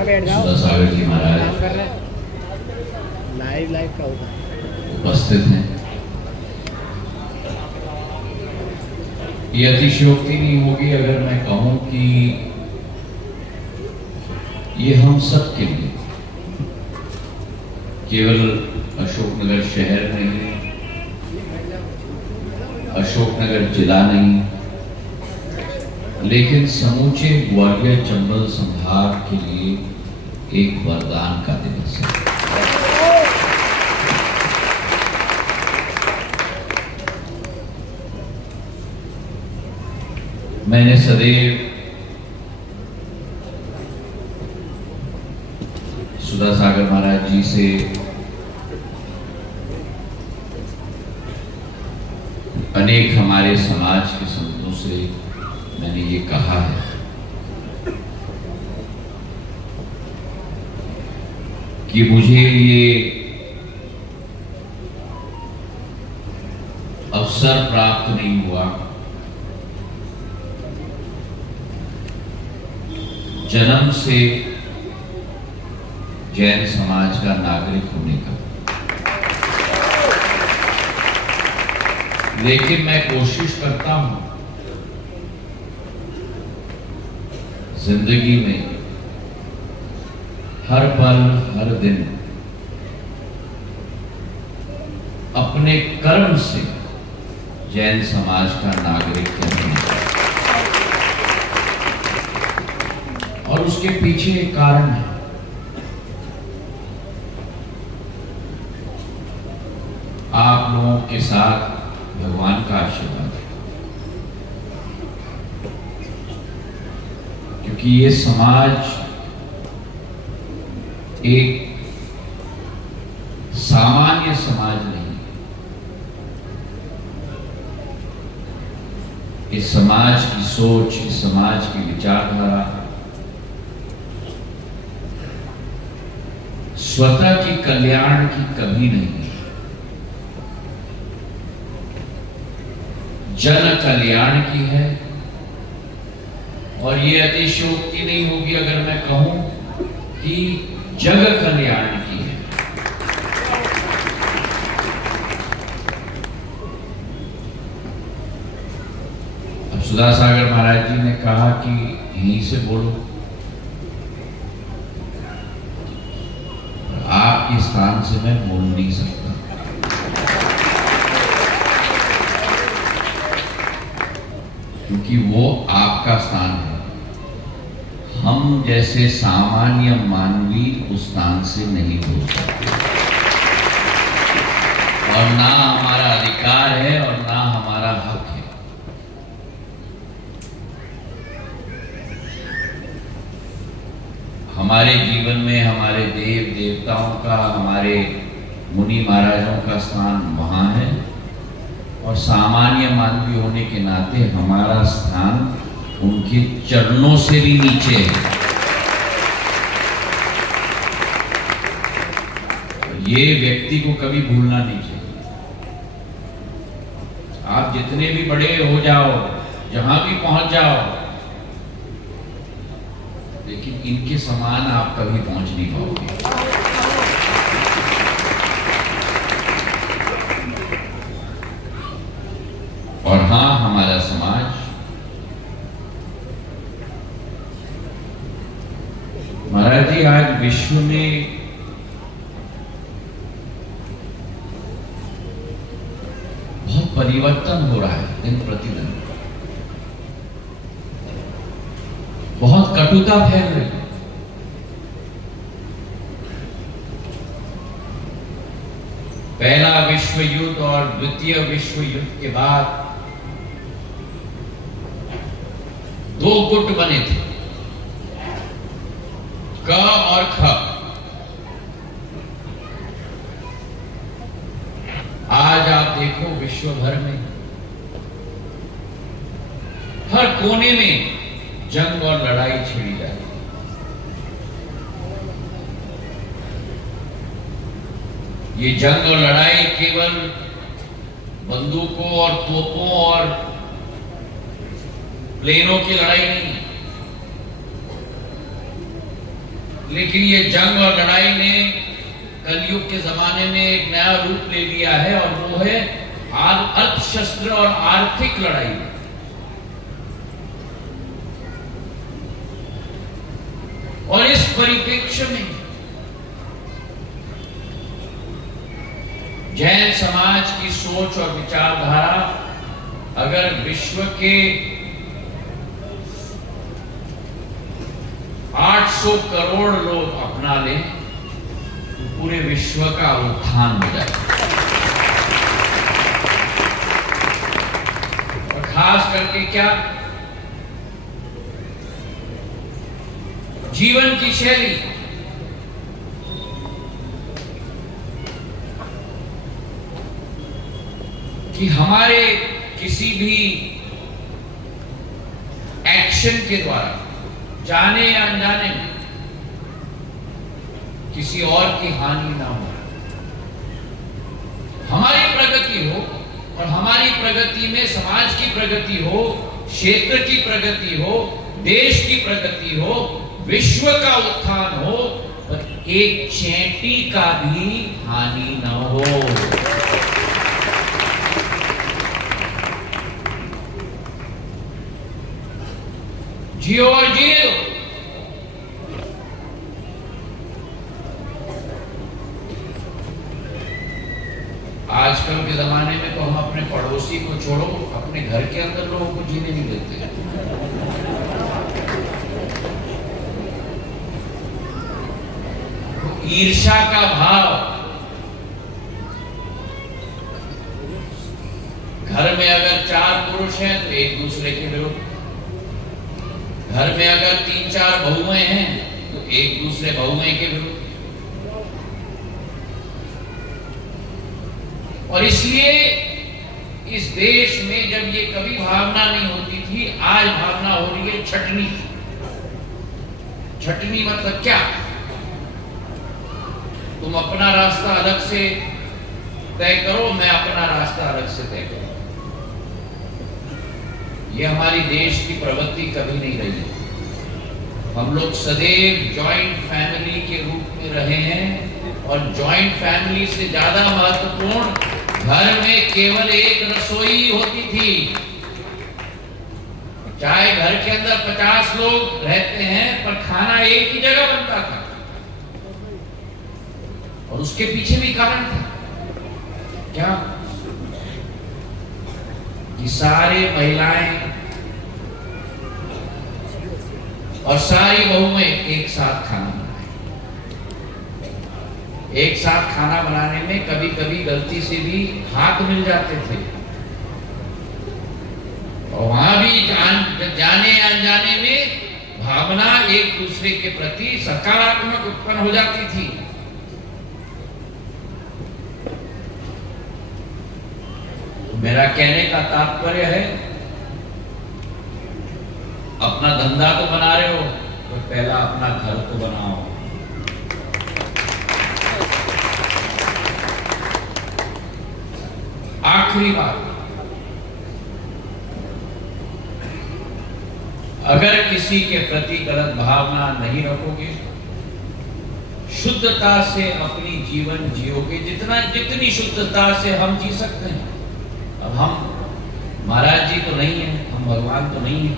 सुधा सागर जी महाराज live का होगा उपस्थित हैं। ये अतिशयोक्ति नहीं होगी अगर मैं कहूं कि ये हम सब के लिए, केवल अशोकनगर शहर नहीं, अशोकनगर जिला नहीं, लेकिन समूचे ग्वालियर चंबल संभाग के लिए एक वरदान का दिवस है। मैंने सदैव सुधा सागर महाराज जी से अनेक हमारे समाज के संतों से मैंने ये कहा है कि मुझे ये अवसर प्राप्त नहीं हुआ जन्म से जैन समाज का नागरिक होने का, लेकिन मैं कोशिश करता हूं जिंदगी में हर पल हर दिन अपने कर्म से जैन समाज का नागरिक बनना, और उसके पीछे एक कारण है। आप लोगों के साथ भगवान का आशीर्वाद है, क्योंकि ये समाज एक सामान्य समाज नहीं, इस समाज की सोच, इस समाज की विचारधारा स्वतः की कल्याण की कभी नहीं है, जन कल्याण की है। और ये अतिशयोक्ति नहीं होगी अगर मैं कहूं कि जग कल्याण की है। अब सुधा सागर महाराज जी ने कहा कि यहीं से बोलो, आपके स्थान से मैं बोल नहीं सकता, क्योंकि वो आपका स्थान है। हम जैसे सामान्य मानवीय उस स्थान से नहीं बोल सकते, और ना हमारा अधिकार है और ना हमारा हक है। हमारे जीवन में हमारे देव देवताओं का, हमारे मुनि महाराजों का स्थान वहां है, और सामान्य मानवीय होने के नाते हमारा स्थान उनके चरणों से भी नीचे है। ये व्यक्ति को कभी भूलना नहीं चाहिए। आप जितने भी बड़े हो जाओ, जहां भी पहुंच जाओ, लेकिन इनके समान आप कभी पहुंच नहीं पाओगे। और हाँ, हमारा समाज महाराज जी आज विश्व में बहुत परिवर्तन हो रहा है दिन प्रतिदिन, बहुत कटुता फैल रही है। पहला विश्व युद्ध और द्वितीय विश्व युद्ध के बाद दो गुट बने थे, क और ख। आज आप देखो विश्व भर में हर कोने में जंग और लड़ाई छिड़ी जा रही है। ये जंग और लड़ाई केवल बंदूकों और तोपों और प्लेनों की लड़ाई नहीं है। लेकिन ये जंग और लड़ाई ने कलयुग के जमाने में एक नया रूप ले लिया है, और वो है अर्थशस्त्र और आर्थिक लड़ाई। और इस परिप्रेक्ष्य में जैन समाज की सोच और विचारधारा अगर विश्व के 800 करोड़ लोग अपना लें तो पूरे विश्व का उत्थान हो जाए। और खास करके क्या, जीवन की शैली, कि हमारे किसी भी एक्शन के द्वारा जाने या अनजाने में किसी और की हानि ना हो, हमारी प्रगति हो, और हमारी प्रगति में समाज की प्रगति हो, क्षेत्र की प्रगति हो, देश की प्रगति हो, विश्व का उत्थान हो, और एक चैंटी का भी हानि न हो। जियो और जियो। आजकल के जमाने में तो हम अपने पड़ोसी को छोड़ो, अपने घर के अंदर लोगों को जीने नहीं देते। ईर्ष्या का भाव, घर में अगर 4 पुरुष हैं तो एक दूसरे के विरुद्ध, घर में अगर 3-4 बहुएं हैं तो एक दूसरे बहुएं के विरुद्ध। और इसलिए इस देश में जब ये कभी भावना नहीं होती थी, आज भावना हो रही है छटनी। छटनी मतलब क्या? तुम अपना रास्ता अलग से तय करो, मैं अपना रास्ता अलग से तय करूं। ये हमारी देश की प्रवृत्ति कभी नहीं रही है। हम लोग सदैव जॉइंट फैमिली के रूप में रहे हैं, और जॉइंट फैमिली से ज्यादा महत्वपूर्ण घर में केवल एक रसोई होती थी। चाहे घर के अंदर 50 लोग रहते हैं, पर खाना एक ही जगह बनता था, और उसके पीछे भी कारण था। क्या? कि सारे महिलाएं और सारी बहुएं एक साथ खाना बनाए। एक साथ खाना बनाने में कभी कभी गलती से भी हाथ मिल जाते थे, और वहां भी जाने या अनजाने में भावना एक दूसरे के प्रति सकारात्मक उत्पन्न हो जाती थी। मेरा कहने का तात्पर्य है, अपना धंधा तो बना रहे हो तो पहला अपना घर तो बनाओ। आखिरी बात, अगर किसी के प्रति गलत भावना नहीं रखोगे, शुद्धता से अपनी जीवन जियोगे, जितनी शुद्धता से हम जी सकते हैं। अब हम महाराज जी तो नहीं है, हम भगवान तो नहीं है,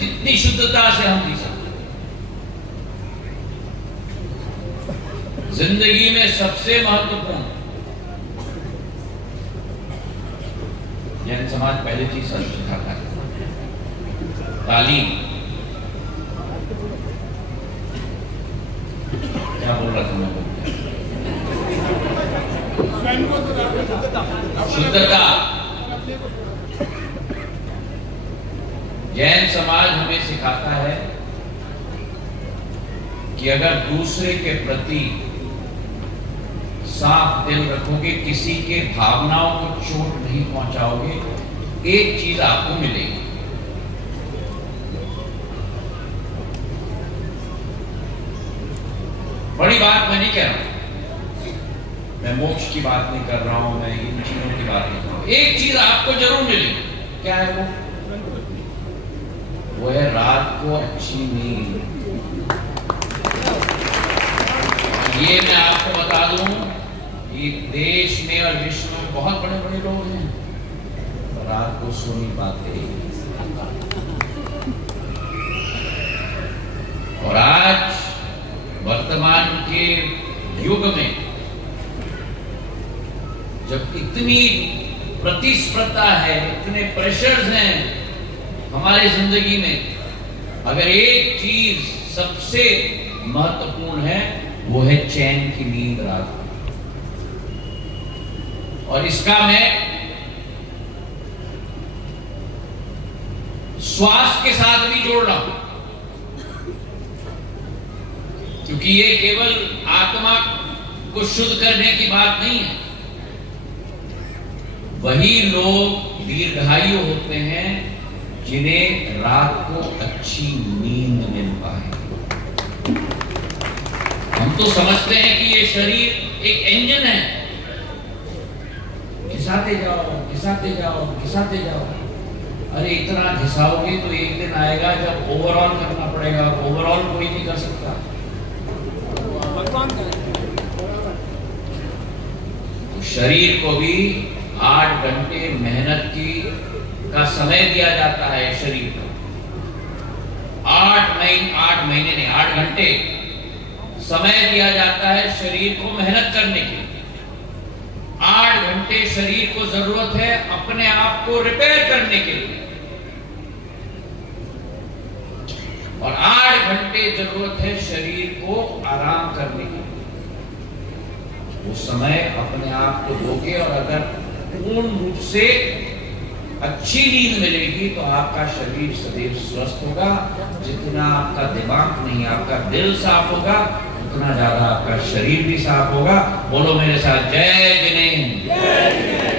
जितनी शुद्धता से हम जी सकते हैं। जिंदगी में सबसे महत्वपूर्ण, जैन समाज पहले चीज सिखाता है, तालीम। क्या बोल रहा था मैं? शुद्धता। जैन समाज हमें सिखाता है कि अगर दूसरे के प्रति साफ दिल रखोगे, किसी के भावनाओं को चोट नहीं पहुंचाओगे, एक चीज आपको मिलेगी। बड़ी बात मैं नहीं कह रहा हूं, मैं मोक्ष की बात नहीं कर रहा हूं, मैं इन चीजों की बात नहीं कर रहा हूं। एक चीज आपको जरूर मिलेगी। क्या है वो? वो है रात को अच्छी नींद। ये मैं आपको बता दूं कि देश में और विश्व में बहुत बड़े बड़े लोग हैं, रात को सो नहीं पाते। और आज वर्तमान के युग में जब इतनी प्रतिस्पर्धा है, इतने प्रेशर्स हैं हमारी जिंदगी में, अगर एक चीज सबसे महत्वपूर्ण है वो है चैन की नींद रात को। और इसका मैं श्वास के साथ भी जोड़ रहा हूं, क्योंकि ये केवल आत्मा को शुद्ध करने की बात नहीं है। वही लोग दीर्घायु होते हैं जिन्हें रात को अच्छी नींद मिल पाए। हम तो समझते हैं कि ये शरीर एक इंजन है, घिसाते जाओ घिसाते जाओ घिसाते जाओ। अरे इतना घिसाओगे तो एक दिन आएगा जब ओवरऑल करना पड़ेगा। ओवरऑल कोई नहीं कर सकता। तो शरीर को भी 8 घंटे मेहनत का समय दिया जाता है। शरीर को 8 महीने नहीं, 8 घंटे समय दिया जाता है शरीर को मेहनत करने के लिए। 8 घंटे शरीर को जरूरत है अपने आप को रिपेयर करने के लिए, और 8 घंटे जरूरत है शरीर को आराम करने के लिए। वो समय अपने आप को दोगे और अगर पूर्ण रूप से अच्छी नींद मिलेगी तो आपका शरीर सदैव स्वस्थ होगा। जितना आपका दिमाग नहीं, आपका दिल साफ होगा, उतना ज्यादा आपका शरीर भी साफ होगा। बोलो मेरे साथ, जय जिनेंद्र।